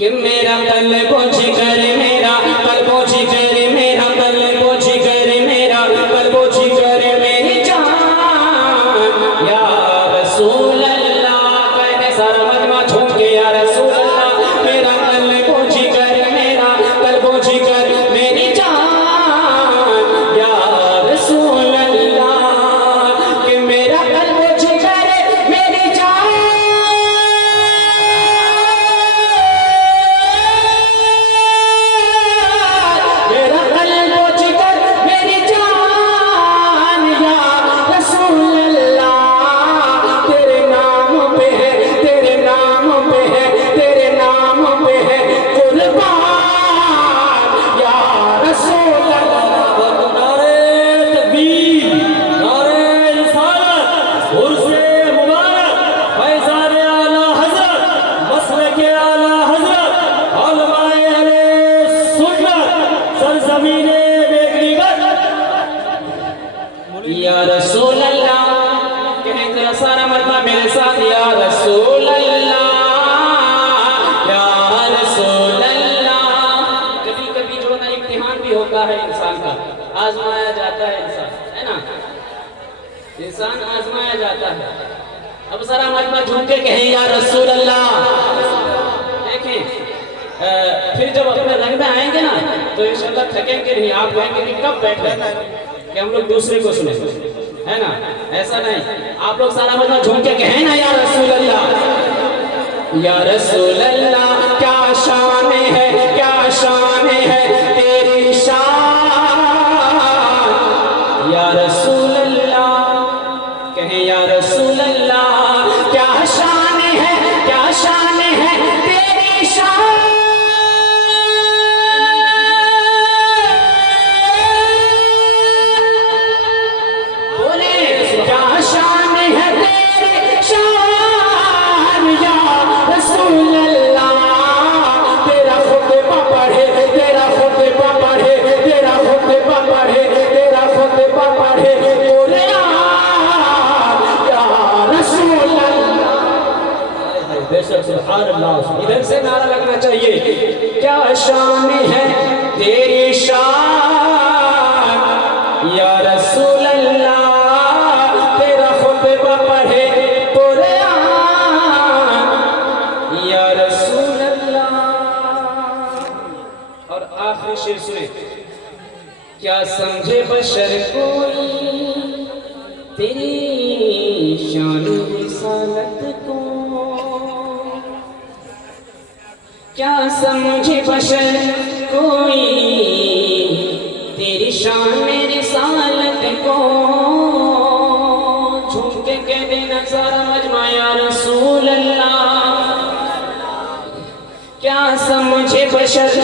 کہ میرا قلب و جگر میرا قلب و جگر میرا قلب و جگر میرا قلب و جگر میری جان یا رسول اللہ کہنے سارا مجمع جھوم کے یا رسول اللہ میرا قلب و جگر میرا قلب و جگر میری جان یا رسول اللہ کہ میرا قلب و جگر میری جان یا رسول اللہ کہنے ذرا سارا مجمع میرے ساتھ یا رسول اللہ یا رسول اللہ کبھی کبھی جو نا امتحان بھی ہوتا ہے انسان کا آزمایا جاتا ہے انسان ہے نا انسان آزمایا جاتا ہے اب سارا مجمع جھوم کے کہیں یا رسول اللہ دیکھیں پھر جب اپنے رنگ میں آئیں گے نا تو انشاءاللہ تھکیں گے نہیں آپ کہیں گے کہ کب بیٹھے کہ ہم لوگ دوسرے کو سنیں ہے نا ایسا نہیں آپ لوگ سارا مجمع جھوم کے کہیں نا یا رسول اللہ یا رسول اللہ کیا شان ہے تیری شان یا رسول اللہ کہیں یا رسول اللہ کیا شان ہے تیری شان ادھر سے نعرہ لگنا چاہیے کیا شان ہے تیری شان یا رسول اللہ تیرا خطبہ پڑھے قرآن یا رسول اللہ اور آخری شعر سنیں کیا سمجھے بشر کوئی تیری شان رسالت کو کیا سمجھے بشر کوئی تیری شان رسالت کو جھوم کے کہہ دینا سارا مجمع یا رسول اللہ کیا سمجھے بشر